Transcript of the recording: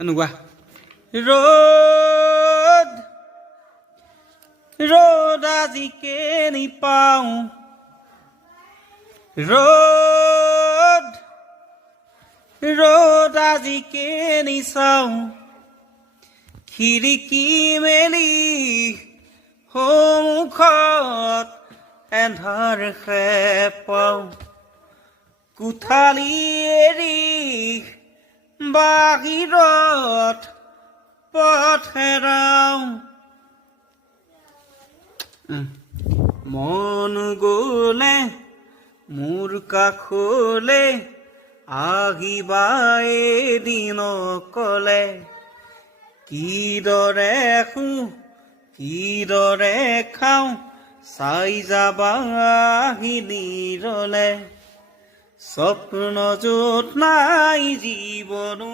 এনেকুৱা ৰ'দ ৰ'দ আজি কেনি পাওঁ ৰ'দ ৰ'দ আজি কেনি চাওঁ খিৰিকী মেলি সন্মুখত এন্ধাৰ পাওঁ কোঠালি এৰি বাহিৰত পথ হেৰাওঁ মন গ'লে মোৰ কাষলে আহিবা এদিন অকলে কিদৰে শুওঁ কিদৰে খাওঁ চাই যাবা আহি নিৰলে স্বপ্ন য'ত নাই জীৱনো